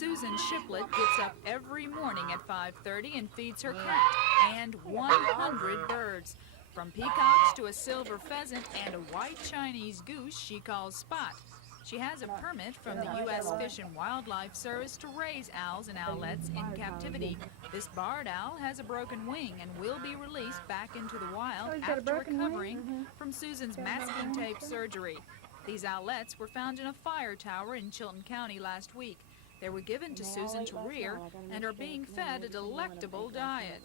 Susan Shiplet gets up every morning at 5:30 and feeds her cat and 100 birds, from peacocks to a silver pheasant and a white Chinese goose she calls Spot. She has a permit from the U.S. Fish and Wildlife Service to raise owls and owlets in captivity. This barred owl has a broken wing and will be released back into the wild after recovering from Susan's masking tape surgery. These owlets were found in a fire tower in Chilton County last week. They were given to Susan to rear and are being fed a delectable diet.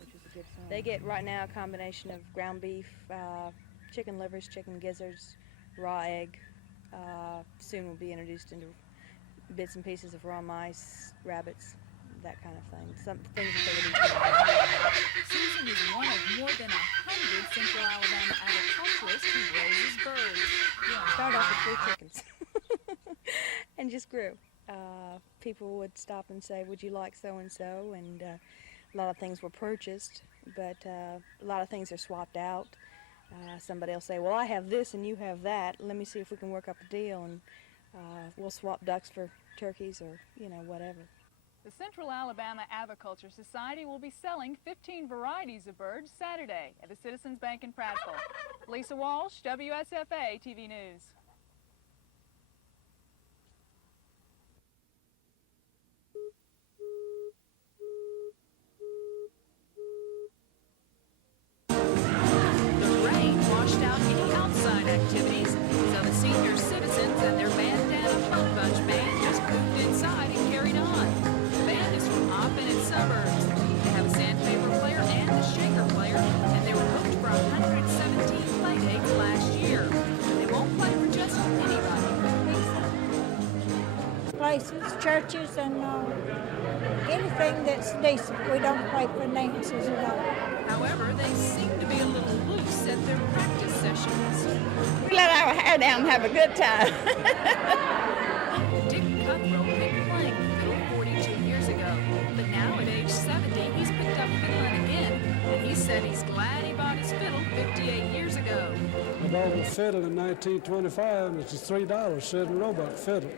They get right now a combination of ground beef, chicken livers, chicken gizzards, raw egg. Soon will be introduced into bits and pieces of raw mice, rabbits, that kind of thing. Some things that they would eat. Susan is one of more than 100 Central Alabama agriculturists who raises birds. Started off with 3 chickens and just grew. People would stop and say, would you like so-and-so? And a lot of things were purchased, but a lot of things are swapped out. Somebody will say, well, I have this and you have that. Let me see if we can work up a deal, and we'll swap ducks for turkeys or, whatever. The Central Alabama Aviculture Society will be selling 15 varieties of birds Saturday at the Citizens Bank in Prattville. Lisa Walsh, WSFA TV News. Activities, so the senior citizens and their bandana fun bunch band just moved inside and carried on. The band is from Oppen and suburbs. They have a sandpaper player and a shaker player, and they were booked for 117 play dates last year. They won't play for just anybody. Places, churches, and anything that's decent. We don't play for dances at all. However, they seem to be a little loose at their practice sessions. We let our hair down and have a good time. Dick Cutthroat picked playing the fiddle 42 years ago, but now at age 70, he's picked up fiddling again, and he said he's glad he bought his fiddle 58 years ago. I bought a fiddle in 1925, and it's $3 sitting robot fiddle.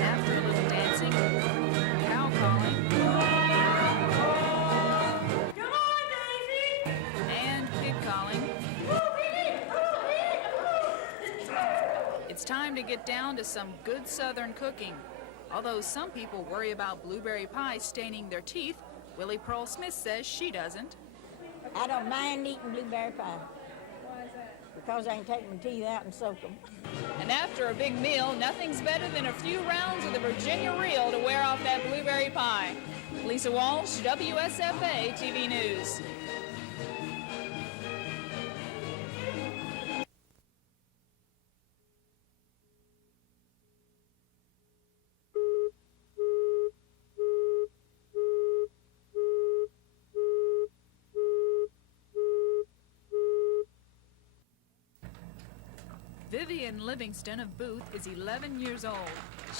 After a little dancing, cow calling, and pig calling, it's time to get down to some good Southern cooking. Although some people worry about blueberry pie staining their teeth, Willie Pearl Smith says she doesn't. I don't mind eating blueberry pie. Why is that? Because I can take my teeth out and soak them. And after a big meal, nothing's better than a few rounds of the Virginia Reel to wear off that blueberry pie. Lisa Walsh, WSFA TV News. Vivian Livingston of Booth is 11 years old.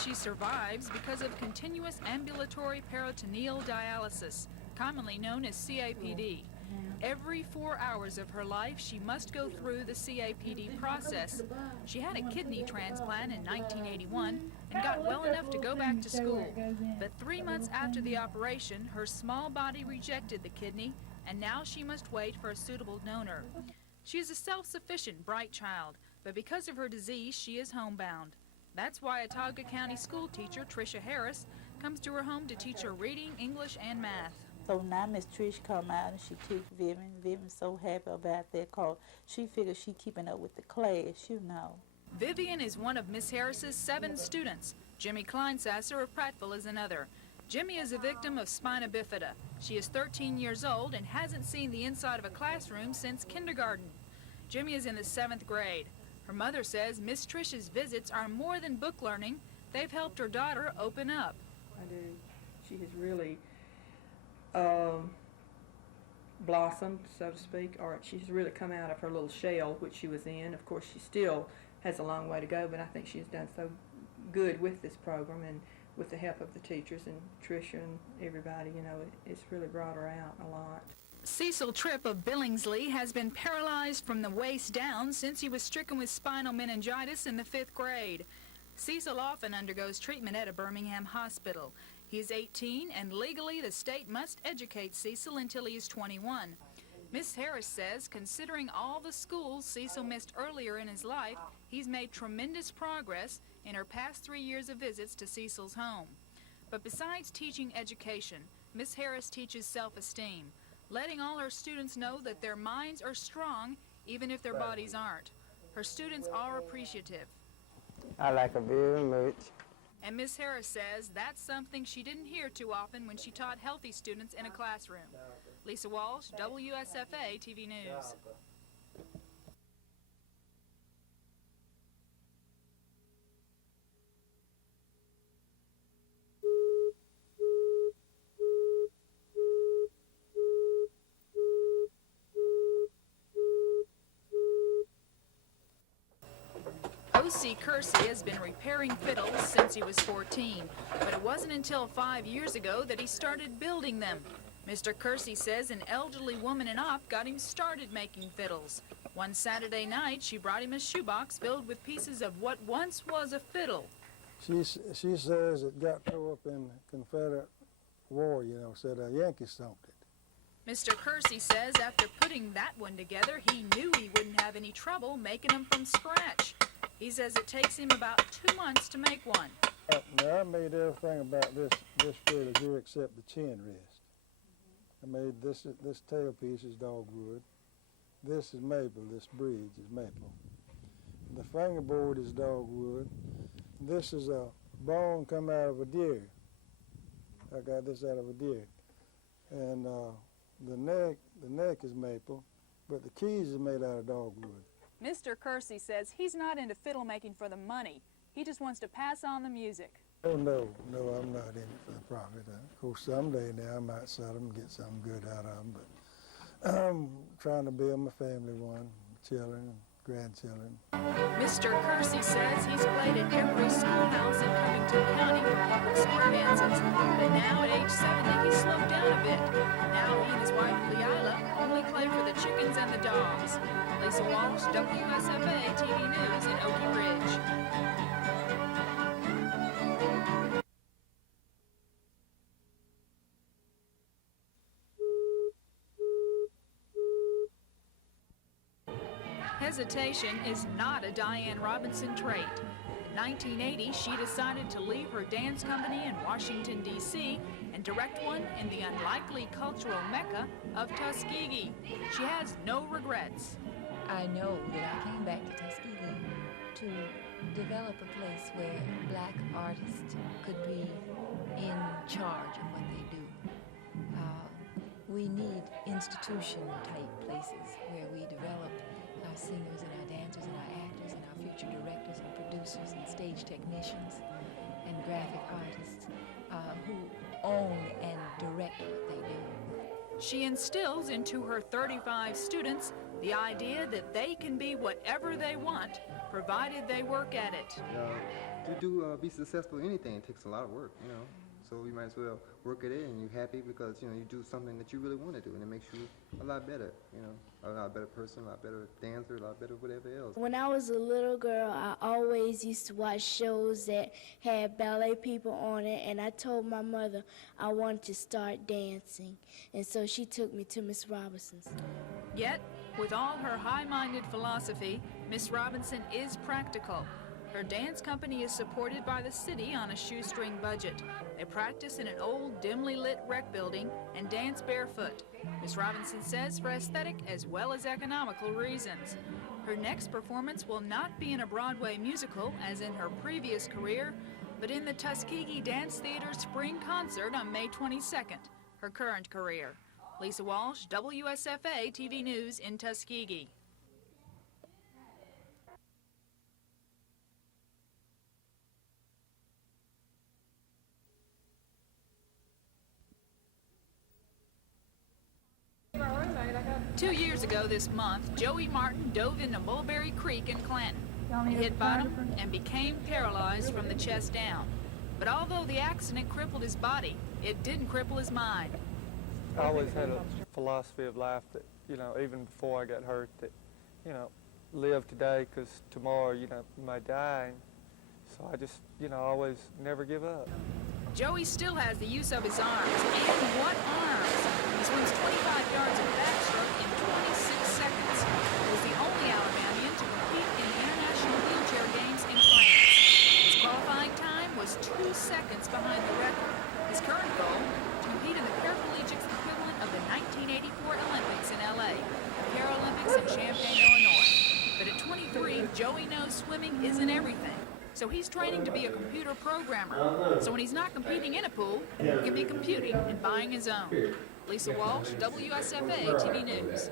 She survives because of continuous ambulatory peritoneal dialysis, commonly known as CAPD. Every 4 hours of her life, she must go through the CAPD process. She had a kidney transplant in 1981 and got well enough to go back to school. But 3 months after the operation, her small body rejected the kidney, and now she must wait for a suitable donor. She is a self-sufficient, bright child, but because of her disease, she is homebound. That's why Autauga County school teacher Tricia Harris comes to her home to teach her reading, English, and math. So now Miss Trish come out and she teach Vivian. Vivian's so happy about that because she figures she keeping up with the class, Vivian is one of Miss Harris's 7 students. Jimmy Kleinsasser of Prattville is another. Jimmy is a victim of spina bifida. She is 13 years old and hasn't seen the inside of a classroom since kindergarten. Jimmy is in the 7th grade. Her mother says Miss Trish's visits are more than book learning. They've helped her daughter open up. I do. She has really blossomed, so to speak, or she's really come out of her little shell, which she was in. Of course, she still has a long way to go, but I think she's done so good with this program and with the help of the teachers and Tricia and everybody, it's really brought her out a lot. Cecil Tripp of Billingsley has been paralyzed from the waist down since he was stricken with spinal meningitis in the 5th grade. Cecil often undergoes treatment at a Birmingham hospital. He is 18, and legally the state must educate Cecil until he is 21. Miss Harris says, considering all the schools Cecil missed earlier in his life, he's made tremendous progress in her past 3 years of visits to Cecil's home. But besides teaching education, Miss Harris teaches self-esteem, letting all her students know that their minds are strong even if their bodies aren't. Her students are appreciative. I like her very much. And Miss Harris says that's something she didn't hear too often when she taught healthy students in a classroom. Lisa Walsh, WSFA TV News. O.C. Kersey has been repairing fiddles since he was 14, but it wasn't until 5 years ago that he started building them. Mr. Kersey says an elderly woman in Opp got him started making fiddles. One Saturday night, she brought him a shoebox filled with pieces of what once was a fiddle. She says it got tore up in the Confederate War, you know, said a Yankee stomped it. Mr. Kersey says after putting that one together, he knew he wouldn't have any trouble making them from scratch. He says it takes him about 2 months to make one. Now, I made everything about this fiddle here except the chin rest. I made this tailpiece is dogwood. This is maple, this bridge is maple. The fingerboard is dogwood. This is a bone come out of a deer. I got this out of a deer. And the neck is maple, but the keys is made out of dogwood. Mr. Kersey says he's not into fiddle making for the money. He just wants to pass on the music. Oh, no, I'm not in it for the profit. Of course, someday now I might sell them and get something good out of them, but I'm trying to build my family one, children and grandchildren. Mr. Kersey says he's played at every schoolhouse in Covington County for public square dances, but now at age 70 he's slowed down a bit. Now he and his wife Leila only play for the chickens and the dogs. Lisa Walsh, WSFA TV News in Okie Ridge. Hesitation is not a Diane Robinson trait. In 1980, she decided to leave her dance company in Washington, D.C. and direct one in the unlikely cultural mecca of Tuskegee. She has no regrets. I know that I came back to Tuskegee to develop a place where black artists could be in charge of what they do. We need institution-type places where we develop our singers and our dancers and our actors and our future directors and producers and stage technicians and graphic artists who own and direct what they do. She instills into her 35 students the idea that they can be whatever they want, provided they work at it. To be successful in anything, it takes a lot of work, you know. So you might as well work at it, and you're happy because, you know, you do something that you really want to do, and it makes you a lot better, you know, a lot better person, a lot better dancer, a lot better whatever else. When I was a little girl, I always used to watch shows that had ballet people on it, and I told my mother I wanted to start dancing, and so she took me to Miss Robinson's. Yet, with all her high-minded philosophy, Miss Robinson is practical. Her dance company is supported by the city on a shoestring budget. They practice in an old, dimly lit rec building and dance barefoot. Miss Robinson says for aesthetic as well as economical reasons. Her next performance will not be in a Broadway musical, as in her previous career, but in the Tuskegee Dance Theater Spring Concert on May 22nd, her current career. Lisa Walsh, WSFA TV News in Tuskegee. Two years ago this month, Joey Martin dove into Mulberry Creek in Clanton. He hit bottom and became paralyzed from the chest down. But although the accident crippled his body, it didn't cripple his mind. I always had a philosophy of life that, you know, even before I got hurt, that, you know, live today because tomorrow, you know, you might die. And so I just, you know, always never give up. Joey still has the use of his arms, and what arms! He swims 25 yards of backstroke in 26 seconds. He was the only Alabamian to compete in the International Wheelchair Games in France. His qualifying time was 2 seconds behind the record. His current goal, to compete in the paraplegics equivalent of the 1984 Olympics in LA, the Paralympics in Champaign, Illinois. But at 23, Joey knows swimming isn't everything. So he's training to be a computer programmer. So when he's not competing in a pool, he can be computing and buying his own. Lisa Walsh, WSFA TV News.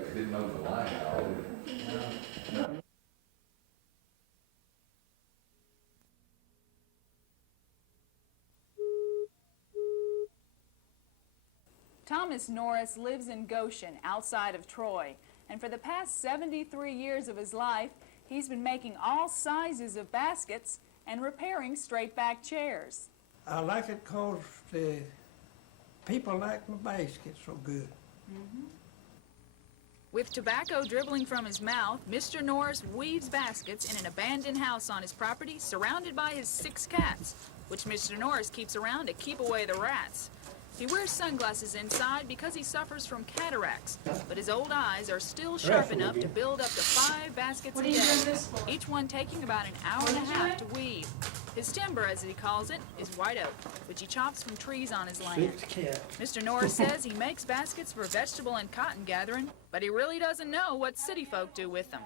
Thomas Norris lives in Goshen, outside of Troy. And for the past 73 years of his life, he's been making all sizes of baskets and repairing straight-back chairs. I like it because the people like my baskets so good. With tobacco dribbling from his mouth, Mr. Norris weaves baskets in an abandoned house on his property surrounded by his 6 cats, which Mr. Norris keeps around to keep away the rats. He wears sunglasses inside because he suffers from cataracts, but his old eyes are still sharp enough to build up to 5 baskets a day, each one taking about an hour and a half to weave. His timber, as he calls it, is white oak, which he chops from trees on his land. Mr. Norris says he makes baskets for vegetable and cotton gathering, but he really doesn't know what city folk do with them.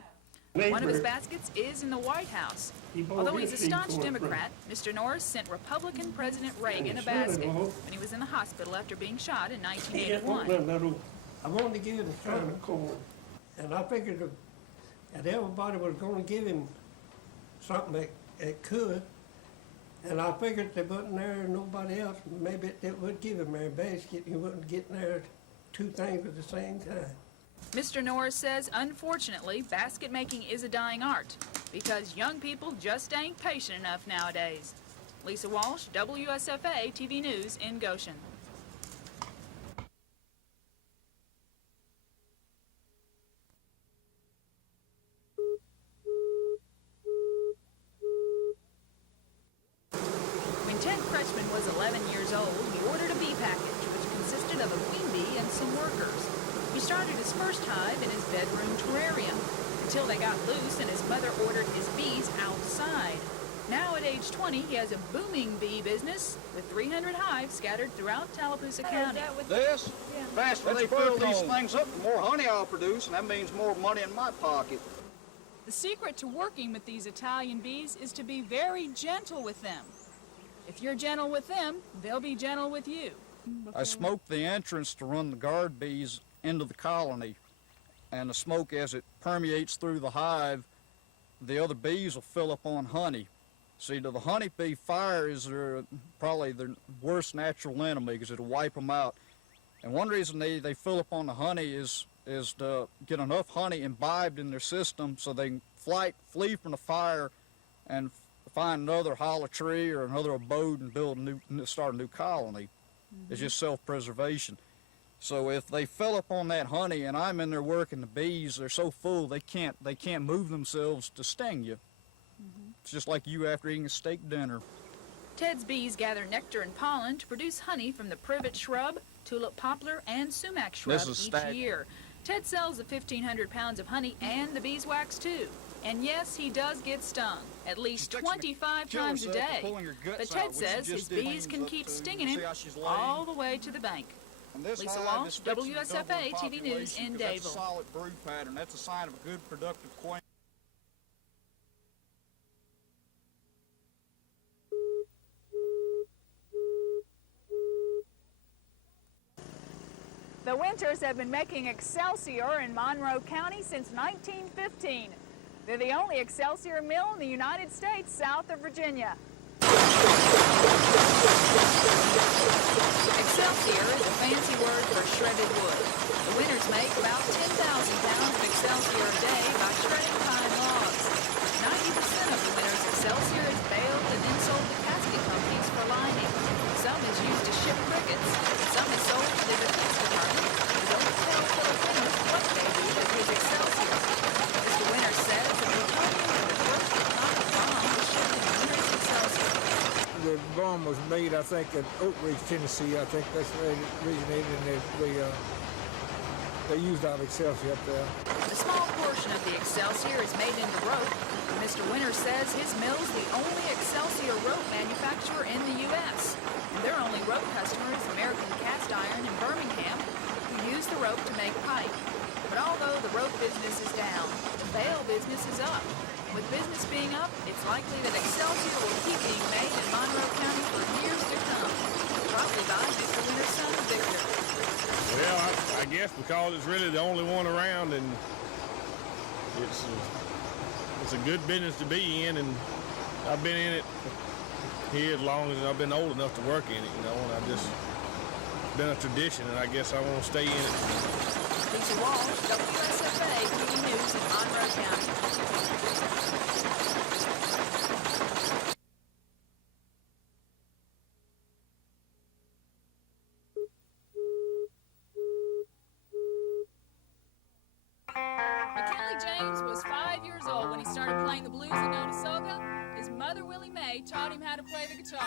One of his baskets is in the White House. Although he's a staunch Democrat, Mr. Norris sent Republican President Reagan a basket when he was in the hospital after being shot in 1981. I wanted to give the son a cord, and I figured that everybody was going to give him something that could, and I figured they wasn't there nobody else. Maybe they would give him a basket, and you wouldn't get there 2 things at the same time. Mr. Norris says, unfortunately, basket making is a dying art because young people just ain't patient enough nowadays. Lisa Walsh, WSFA TV News in Goshen. When Ted Kretschmann was 11 years old, he ordered a bee package, which consisted of a queen bee and some workers. He started his first hive in his bedroom terrarium until they got loose and his mother ordered his bees outside. Now at age 20, he has a booming bee business with 300 hives scattered throughout Tallapoosa County. This? Faster they fill these things up, the more honey I'll produce, and that means more money in my pocket. The secret to working with these Italian bees is to be very gentle with them. If you're gentle with them, they'll be gentle with you. I smoked the entrance to run the guard bees into the colony, and the smoke, as it permeates through the hive, the other bees will fill up on honey. See, the honeybee fire is probably their worst natural enemy because it'll wipe them out. And one reason they fill up on the honey is to get enough honey imbibed in their system so they can flee from the fire and find another hollow tree or another abode and start a new colony. It's just self-preservation. So if they fill up on that honey and I'm in there working the bees, they're so full they can't move themselves to sting you. It's just like you after eating a steak dinner. Ted's bees gather nectar and pollen to produce honey from the privet shrub, tulip poplar, and sumac shrub each year. Ted sells the 1,500 pounds of honey and the beeswax too. And yes, he does get stung, at least 25 times a day. But Ted says his bees can keep stinging him all the way to the bank. Lisa Walsh, WSFA TV News in Dayville. Solid brood pattern. That's a sign of a good productive queen. The Winters have been making Excelsior in Monroe County since 1915. They're the only Excelsior mill in the United States south of Virginia. Excelsior is a fancy word for shredded wood. The Winters make about 10,000 pounds of Excelsior a day by shredding pine logs. 90% of the Winters Excelsior is baled and then sold to casket companies for lining. Some is used to ship crickets, some is sold to the Defense Department, who don't tell Filipinos what they do with his Excelsior. Mr. Winters says that the Republican was the first atomic bomb to ship the Winters Excelsior. The bomb was made I think, in Oak Ridge, Tennessee. I think that's where it originated, and they used our Excelsior up there. A small portion of the Excelsior is made into rope. Mr. Winter says his mill's the only Excelsior rope manufacturer in the U.S. And their only rope customer is American Cast Iron in Birmingham, who use the rope to make pipe. But although the rope business is down, the bale business is up. With business being up, it's likely that Excelsior will keep being made in Monroe County for years to come. Probably by Mr. Winter's son, Victor. Well, I guess because it's really the only one around, and it's a good business to be in, and I've been in it here as long as I've been old enough to work in it, you know, and I've just been a tradition, and I guess I want to stay in it. Lisa Walsh, WSFA TV News in Monroe County. James was 5 years old when he started playing the blues in Notasoga. His mother, Willie Mae, taught him how to play the guitar.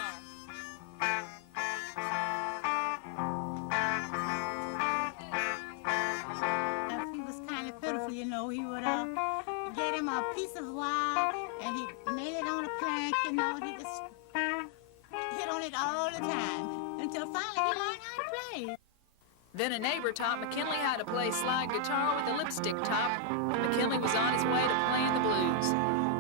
If he was kind of pitiful, you know, he would get him a piece of wire and he nail it on a plank, you know, and he just hit on it all the time until finally he learned how to play. Then a neighbor taught McKinley how to play slide guitar with a lipstick top. McKinley was on his way to playing the blues.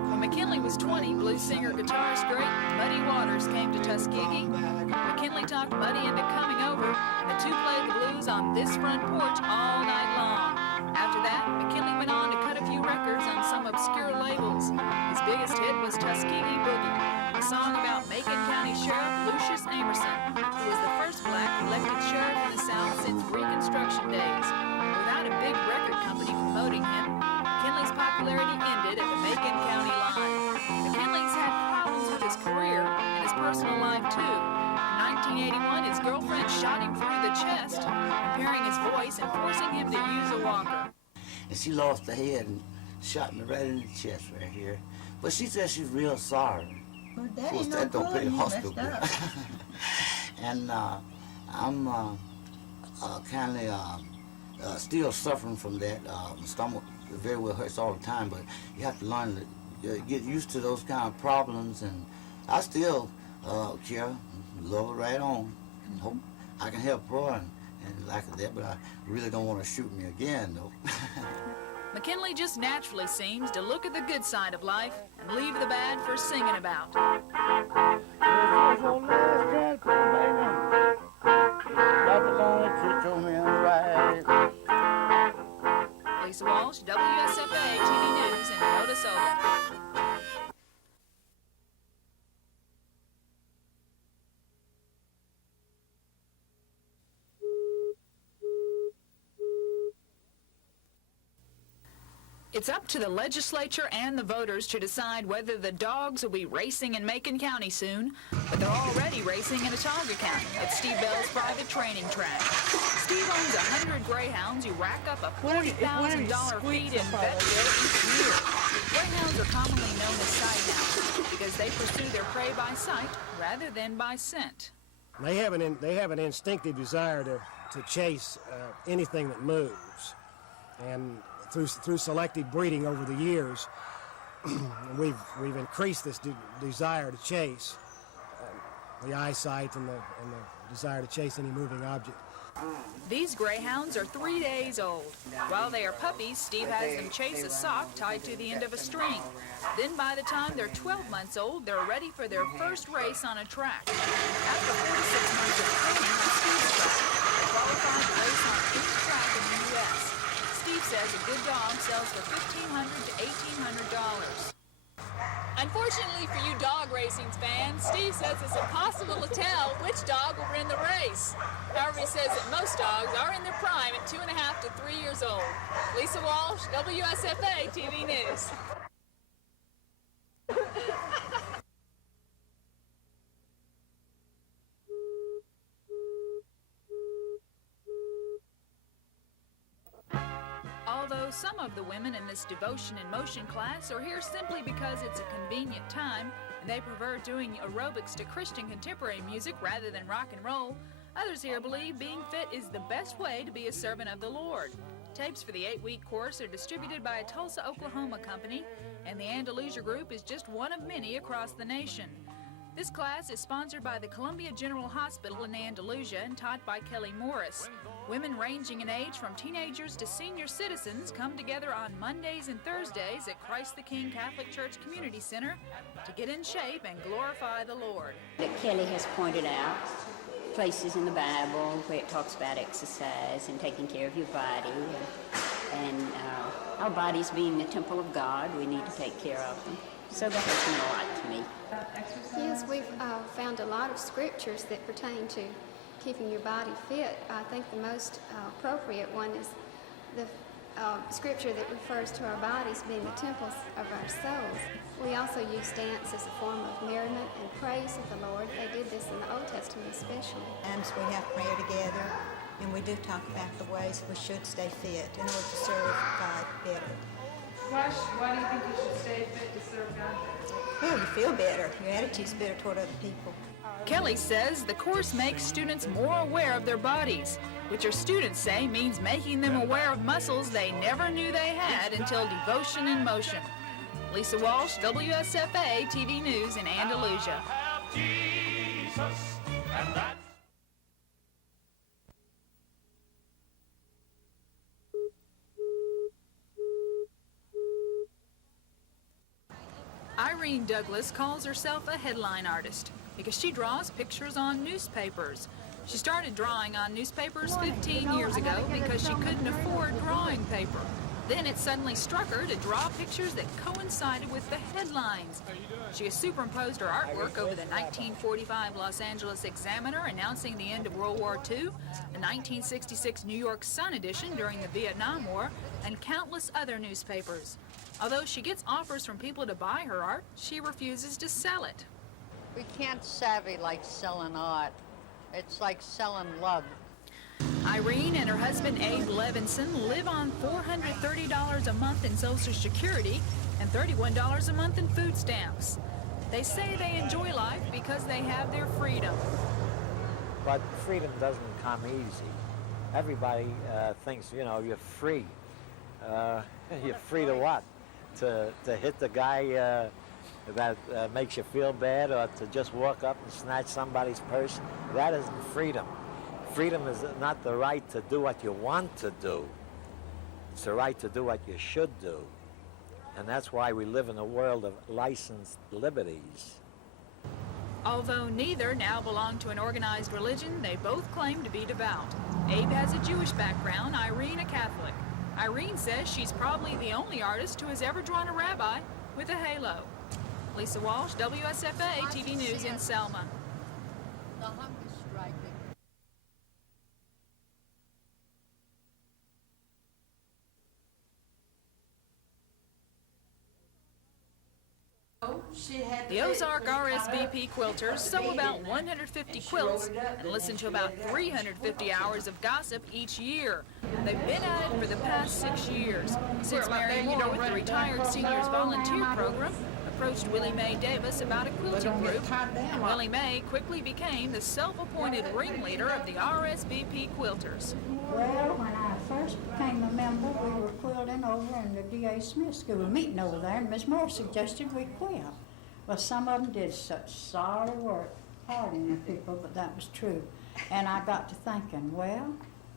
When McKinley was 20, blues singer guitarist great Muddy Waters came to Tuskegee. McKinley talked Muddy into coming over, and the two played the blues on this front porch all night long. After that, McKinley went on to cut a few records on some obscure labels. His biggest hit was Tuskegee Boogie, a song about Macon County Sheriff Lucius Amerson, who was the first black elected sheriff in the South since Reconstruction days. Without a big record company promoting him, McKinley's popularity ended at the Macon County line. McKinley's had problems with his career and his personal life too. In 1981, his girlfriend shot him through the chest, impairing his voice and forcing him to use a walker. And she lost her head and shot me right in the chest right here. But she said she's real sorry. Well, Of course, that don't pay the hospital bill. And I'm kind of still suffering from that. My stomach very well hurts all the time, but you have to learn to get used to those kind of problems. And I still care, love her right on, and hope I can help her and like that, but I really don't want to shoot me again, though. McKinley just naturally seems to look at the good side of life and leave the bad for singing about. Lisa Walsh, WSFA TV News in Notasoga. It's up to the legislature and the voters to decide whether the dogs will be racing in Macon County soon, but they're already racing in Autauga County at Steve Bell's private training track. Steve owns 100 greyhounds who rack up a $40,000 feed in Bethville each year. Greyhounds are commonly known as sighthounds because they pursue their prey by sight rather than by scent. They have an instinctive desire to chase anything that moves, and through selective breeding over the years, we've increased this desire to chase, the eyesight and the desire to chase any moving object. These greyhounds are 3 days old. While they are puppies, Steve has them chase a sock tied to the end of a string. Then by the time they're 12 months old, they're ready for their first race on a track. After 4 to 6 months of training on Steve's track, they qualify to race on any track in the U.S. Steve says a good dog sells for $1,500 to $1,800. Unfortunately for you dog racing fans, Steve says it's impossible to tell which dog will win the race. However, he says that most dogs are in their prime at 2.5 to 3 years old. Lisa Walsh, WSFA TV News. Although some of the women in this Devotion in Motion class are here simply because it's a convenient time, They prefer doing aerobics to Christian contemporary music rather than rock and roll. Others here believe being fit is the best way to be a servant of the Lord. Tapes for the 8-week course are distributed by a Tulsa, Oklahoma company, and the Andalusia group is just one of many across the nation. This class is sponsored by the Columbia General Hospital in Andalusia and taught by Kelly Morris. Women ranging in age from teenagers to senior citizens come together on Mondays and Thursdays at Christ the King Catholic Church Community Center to get in shape and glorify the Lord. Kelly has pointed out places in the Bible where it talks about exercise and taking care of your body, and our bodies being the temple of God, we need to take care of them. So that has meant a lot to me. Yes, we've found a lot of scriptures that pertain to keeping your body fit. I think the most appropriate one is the scripture that refers to our bodies being the temples of our souls. We also use dance as a form of merriment and praise of the Lord. They did this in the Old Testament especially. Times we have prayer together, and we do talk about the ways we should stay fit in order to serve God better. Why do you think you should stay fit to serve God? Well, you feel better. Your attitude's better toward other people. Kelly says the course makes students more aware of their bodies, which her students say means making them aware of muscles they never knew they had until devotion in motion. Lisa Walsh, WSFA TV News in Andalusia. Irene Douglas calls herself a headline artist because she draws pictures on newspapers. She started drawing on newspapers 15 years ago because she couldn't afford drawing paper. Then it suddenly struck her to draw pictures that coincided with the headlines. She has superimposed her artwork over the 1945 Los Angeles Examiner announcing the end of World War II, the 1966 New York Sun edition during the Vietnam War, and countless other newspapers. Although she gets offers from people to buy her art, she refuses to sell it. We can't savvy like selling art. It's like selling love. Irene and her husband Abe Levinson live on $430 a month in Social Security and $31 a month in food stamps. They say they enjoy life because they have their freedom. But freedom doesn't come easy. Everybody thinks, you know, you're free. You're free to what? To hit the guy that makes you feel bad, or to just walk up and snatch somebody's purse? That isn't freedom. Freedom is not the right to do what you want to do. It's the right to do what you should do. And that's why we live in a world of licensed liberties. Although neither now belong to an organized religion, they both claim to be devout. Abe has a Jewish background, Irene a Catholic. Irene says she's probably the only artist who has ever drawn a rabbi with a halo. Lisa Walsh, WSFA TV News in Selma. The hunger striking. The Ozark RSVP quilters sew about 150 quilts and listen to about 350 hours of gossip each year. They've been at it for the past 6 years, since Mary Moore with the Retired Seniors Volunteer Program approached Willie Mae Davis about a quilting group, and Willie Mae quickly became the self-appointed ringleader of the RSVP quilters. Well, when I first became a member, we were quilting over in the D.A. Smith School, meeting over there, and Miss Moore suggested we quilt. Well, some of them did such sorry work, pardoning people, but that was true. And I got to thinking, well,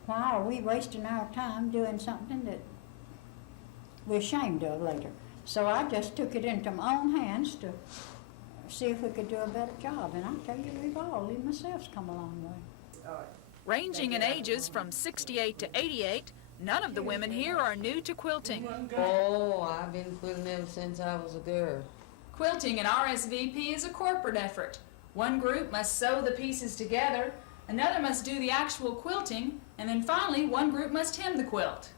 why are we wasting our time doing something that we're ashamed of later? So I just took it into my own hands to see if we could do a better job. And I tell you, we've all, even myself's come a long way. Ranging in ages from 68 to 88, none of the women here are new to quilting. Oh, I've been quilting ever since I was a girl. Quilting in RSVP is a corporate effort. One group must sew the pieces together, another must do the actual quilting, and then finally one group must hem the quilt.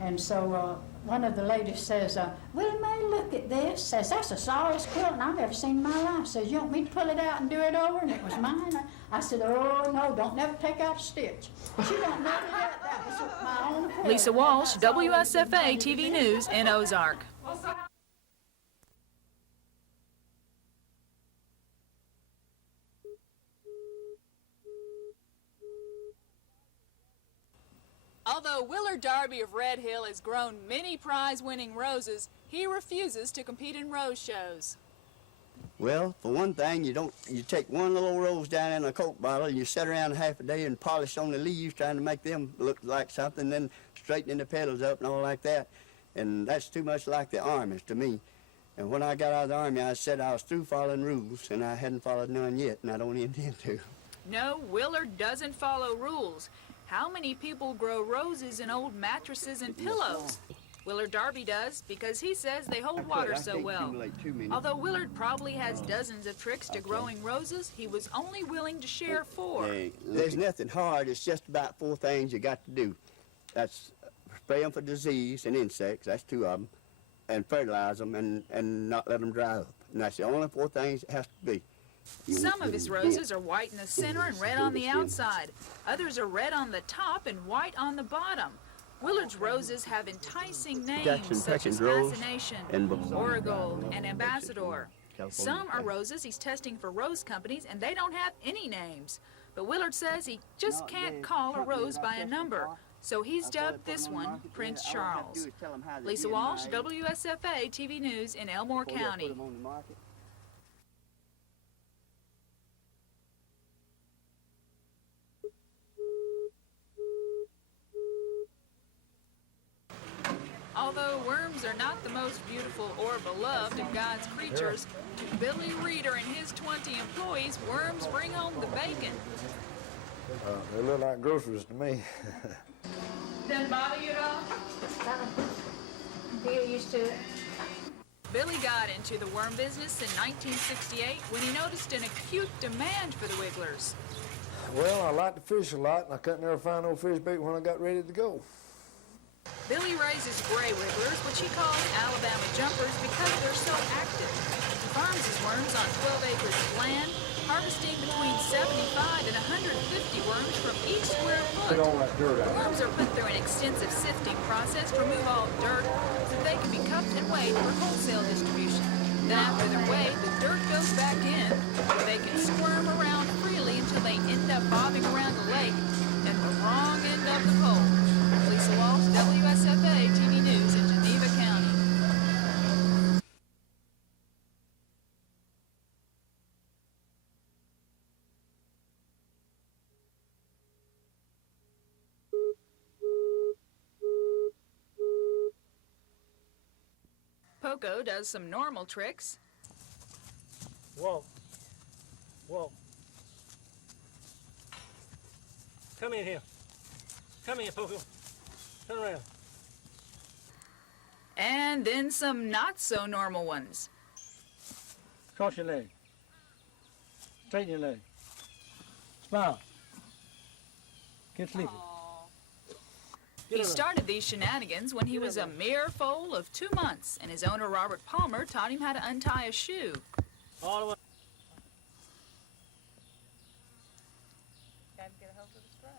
And so one of the ladies says, Willie Mae, look at this. Says, that's the sorriest quilting I've ever seen in my life. Says, you want me to pull it out and do it over? And it was mine. I said, oh, no, don't never take out a stitch. She don't know that. That was my own quilt. Lisa Walsh, WSFA TV News in Ozark. Although Willard Darby of Red Hill has grown many prize-winning roses, he refuses to compete in rose shows. Well, for one thing, you take one little rose down in a Coke bottle and you sit around half a day and polish on the leaves trying to make them look like something, then straightening the petals up and all like that. And that's too much like the armies to me. And when I got out of the Army, I said I was through following rules, and I hadn't followed none yet, and I don't intend to. No, Willard doesn't follow rules. How many people grow roses in old mattresses and pillows? Willard Darby does, because he says they hold water so well. Although Willard probably has dozens of tricks to growing roses, he was only willing to share 4. There's nothing hard. It's just about 4 things you got to do. That's spray them for disease and insects, that's 2 of them, and fertilize them and not let them dry up. And that's the only 4 things it has to be. Some of his roses are white in the center and red on the outside. Others are red on the top and white on the bottom. Willard's roses have enticing names such as Fascination, Origold, and Ambassador. Some are roses he's testing for rose companies, and they don't have any names. But Willard says he just can't call a rose by a number, so he's dubbed this one Prince Charles. Lisa Walsh, WSFA TV News in Elmore County. Although worms are not the most beautiful or beloved of God's creatures, to Billy Reeder and his 20 employees, worms bring home the bacon. They look like groceries to me. Doesn't bother you at all? Get used to it. Billy got into the worm business in 1968 when he noticed an acute demand for the wigglers. Well, I like to fish a lot, and I couldn't ever find no fish bait when I got ready to go. Billy raises gray wigglers, which he calls Alabama jumpers because they're so active. He farms his worms on 12 acres of land, harvesting between 75 and 150 worms from each square foot. Get all that dirt out. The worms are put through an extensive sifting process to remove all dirt so that they can be cupped and weighed for wholesale distribution. Then after they're weighed, the dirt goes back in, where they can squirm around freely until they end up bobbing around the lake at the wrong end of the pole. Lisa Walsh, WSFA TV News in Geneva County. Poco does some normal tricks. Whoa. Whoa. Come in here. Come in, Poco. Turn around. And then some not so normal ones. Cross your leg. Straighten your leg. Smile. Get sleepy. He started these shenanigans when he was a mere foal of 2 months, and his owner, Robert Palmer, taught him how to untie a shoe. All the way. Gotta get a hold of the spray.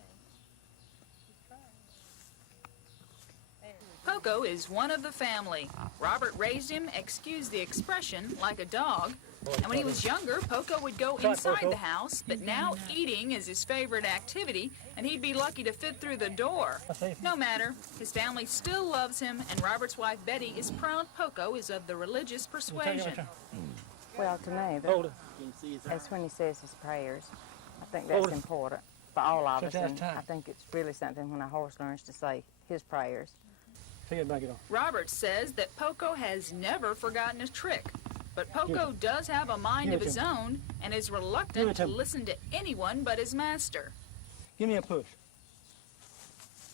Poco is one of the family. Robert raised him, excuse the expression, like a dog. And when he was younger, Poco would go inside the house, but now eating is his favorite activity, and he'd be lucky to fit through the door. No matter, his family still loves him, and Robert's wife, Betty, is proud Poco is of the religious persuasion. Well, to me, that's when he says his prayers. I think that's important for all of us, and I think it's really something when a horse learns to say his prayers. Robert says that Poco has never forgotten a trick, but Poco does have a mind of his own and is reluctant to listen to anyone but his master. Give me a push.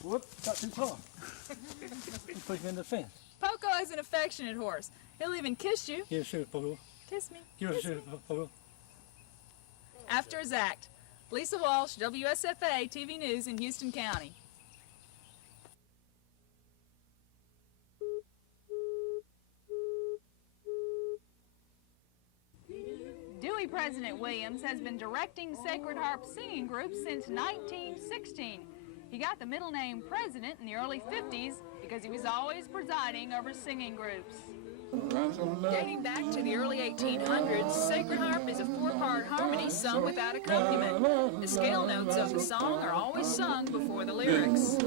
Whoop, got too far. You push me in the fence. Poco is an affectionate horse. He'll even kiss you. Give a shoot, Poco. Kiss me. Give a shoot, Poco. After his act, Lisa Walsh, WSFA TV News in Houston County. Dewey President Williams has been directing Sacred Harp singing groups since 1916. He got the middle name President in the early 50s because he was always presiding over singing groups. Dating back to the early 1800s, Sacred Harp is a four-part harmony sung without accompaniment. The scale notes of the song are always sung before the lyrics.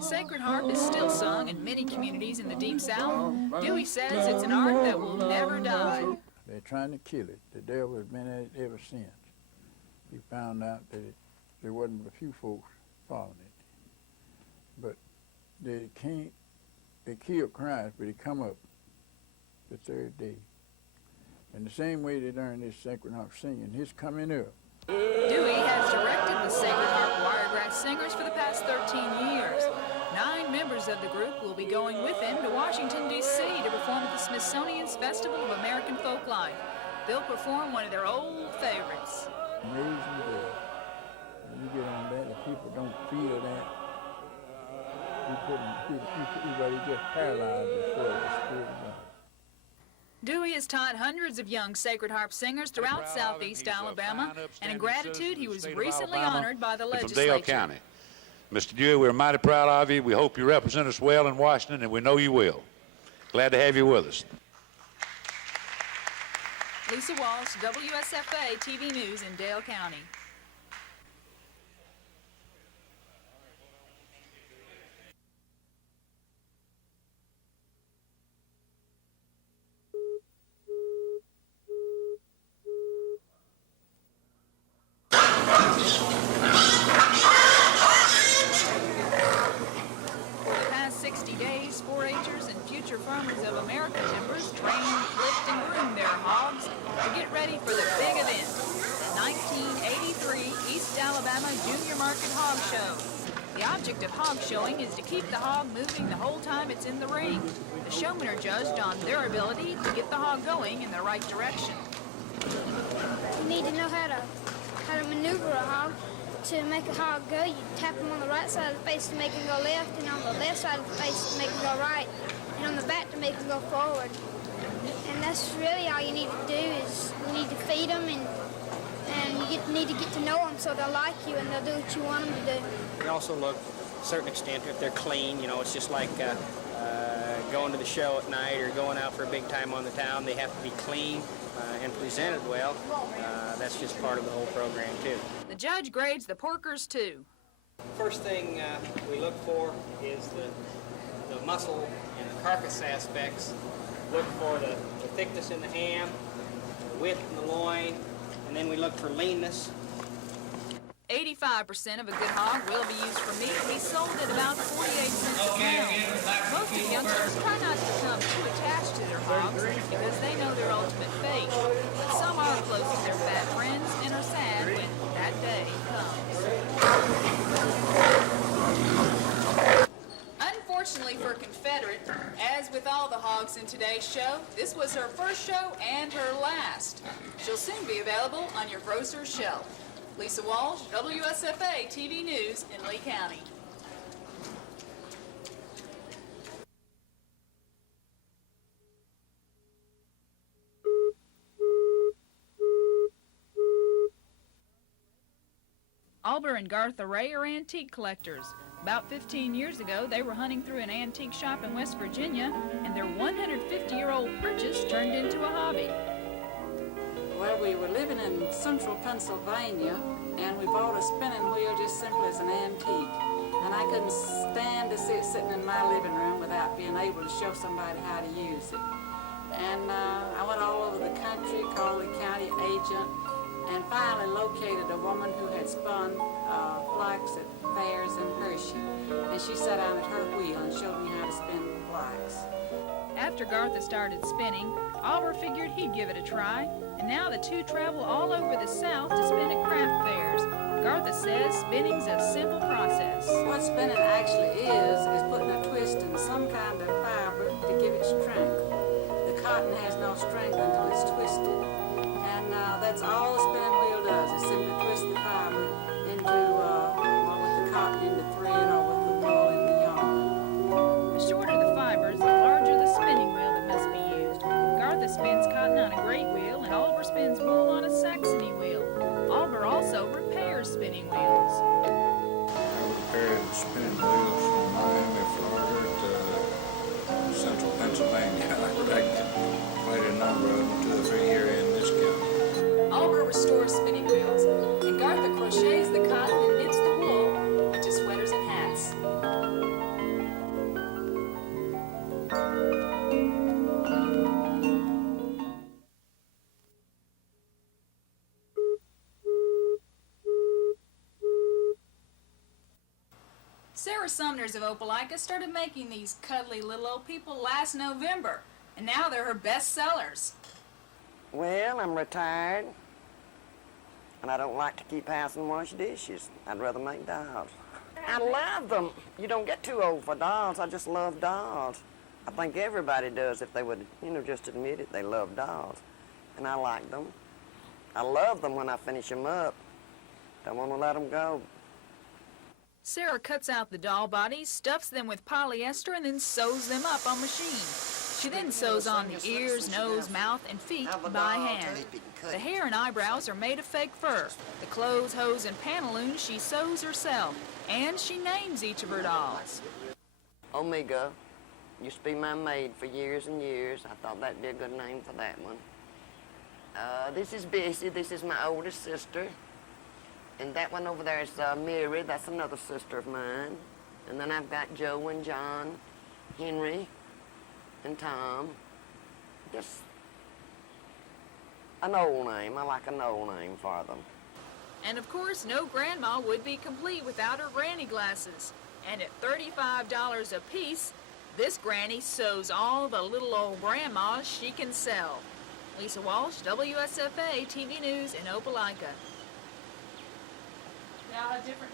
Sacred Harp is still sung in many communities in the Deep South. Dewey says it's an art that will never die. They're trying to kill it. The devil has been at it ever since. He found out that there wasn't a few folks following it. But they killed Christ, but he come up the third day. And the same way they learned this Sacred Harp singing, his coming up. Dewey has directed the Sacred Harp Wiregrass Singers for the past 13 years. 9 members of the group will be going with him to Washington, D.C. to perform at the Smithsonian's Festival of American Folklife. They'll perform one of their old favorites. Amazing grace. When you get on that, if people don't feel that, you just paralyzed before the Spirit of God. Dewey has taught hundreds of young Sacred Harp singers throughout southeast Alabama, and in gratitude, he was recently honored by the legislature. From Dale County. Mr. Dewey, we're mighty proud of you. We hope you represent us well in Washington, and we know you will. Glad to have you with us. Lisa Walsh, WSFA TV News in Dale County. Farmers of America members train, lift, and groom their hogs to get ready for the big event, the 1983 East Alabama Junior Market Hog Show. The object of hog showing is to keep the hog moving the whole time it's in the ring. The showmen are judged on their ability to get the hog going in the right direction. You need to know how to maneuver a hog. To make a hog go, you tap him on the right side of the face to make him go left, and on the left side of the face to make him go right, and on the back to make them go forward. And that's really all you need to do is you need to feed them and you need to get to know them so they'll like you and they'll do what you want them to do. We also look, to a certain extent, if they're clean. You know, it's just like going to the show at night or going out for a big time on the town. They have to be clean and presented well. That's just part of the whole program, too. The judge grades the porkers, too. First thing we look for is the muscle and the carcass aspects. Look for the thickness in the ham, the width in the loin, and then we look for leanness. 85% of a good hog will be used for meat and be sold at about 48 cents a pound. Most of the youngsters try not to become too attached to their hogs because they know their ultimate fate. But some are close to their fat friends and are sad when that day comes. Unfortunately for Confederate, as with all the hogs in today's show, this was her first show and her last. She'll soon be available on your grocer's shelf. Lisa Walsh, WSFA TV News in Lee County. Albert and Gartha Ray are antique collectors. About 15 years ago, they were hunting through an antique shop in West Virginia, and their 150-year-old purchase turned into a hobby. Well, we were living in central Pennsylvania, and we bought a spinning wheel just simply as an antique. And I couldn't stand to see it sitting in my living room without being able to show somebody how to use it. And I went all over the country, called the county agent, and finally located a woman who had spun flax at fairs in Hershey. And she sat down at her wheel and showed me how to spin flax. After Gartha started spinning, Albert figured he'd give it a try, and now the two travel all over the South to spin at craft fairs. Gartha says spinning's a simple process. What spinning actually is putting a twist in some kind of fiber to give it strength. The cotton has no strength until it's twisted. And that's all the spinning wheel does, is simply twist the fiber into, with the cotton in the thread or with the wool in the yarn. The shorter the fibers, the larger the spinning wheel that must be used. Gartha spins cotton on a great wheel, and Albert spins wool on a Saxony wheel. Albert also repairs spinning. spinning wheels. I repaired spinning wheels from Miami, Florida to central Pennsylvania. I wrecked quite a number of them, 2 or 3 here in this county. Oliver restores spinning wheels, and Gartha crochets the cotton and knits the wool into sweaters and hats. Sarah Sumners of Opelika started making these cuddly little old people last November, and now they're her best sellers. Well, I'm retired, and I don't like to keep house and wash dishes. I'd rather make dolls. I love them. You don't get too old for dolls. I just love dolls. I think everybody does if they would, just admit it. They love dolls, and I like them. I love them when I finish them up. Don't want to let them go. Sarah cuts out the doll bodies, stuffs them with polyester, and then sews them up on machine. She then sews on the ears, nose, mouth, and feet by hand. The hair and eyebrows are made of fake fur. The clothes, hose, and pantaloons she sews herself, and she names each of her dolls. Omega used to be my maid for years and years. I thought that'd be a good name for that one. This is Bessie. This is my oldest sister. And that one over there is Mary. That's another sister of mine. And then I've got Joe and John, Henry, and Tom. Just an old name. I like an old name for them. And of course, no grandma would be complete without her granny glasses. And at $35 a piece, this granny sews all the little old grandmas she can sell. Lisa Walsh, WSFA TV News in Opelika. They all have different